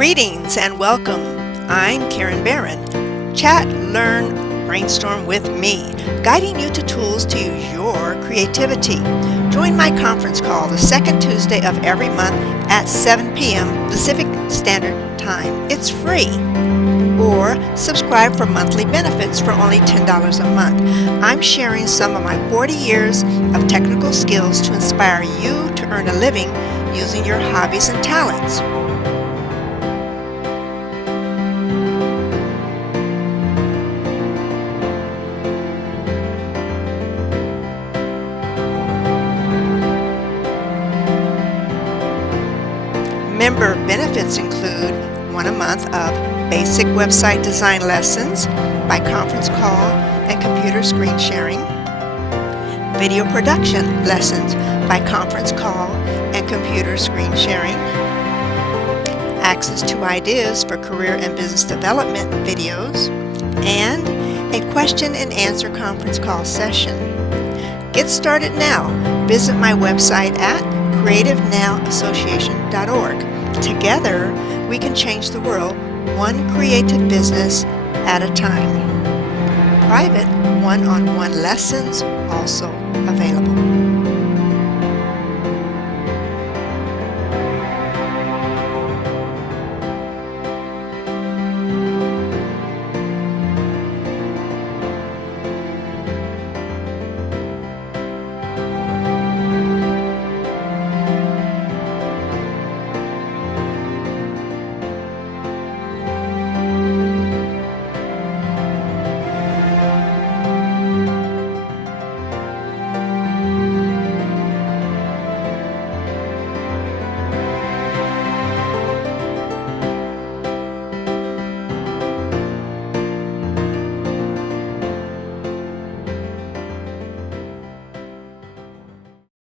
Greetings and welcome. I'm Karen Barron. Chat, learn, brainstorm with me, guiding you to tools to use your creativity. Join my conference call the second Tuesday of every month at 7 p.m. Pacific Standard Time. It's free. Or subscribe for monthly benefits for only $10 a month. I'm sharing some of my 40 years of technical skills to inspire you to earn a living using your hobbies and talents. Member benefits include 1 a month of basic website design lessons by conference call and computer screen sharing, video production lessons by conference call and computer screen sharing, access to ideas for career and business development videos, and a question and answer conference call session. Get started now. Visit my website at creativenowassociation.org. Together, we can change the world one creative business at a time. Private one-on-one lessons also available.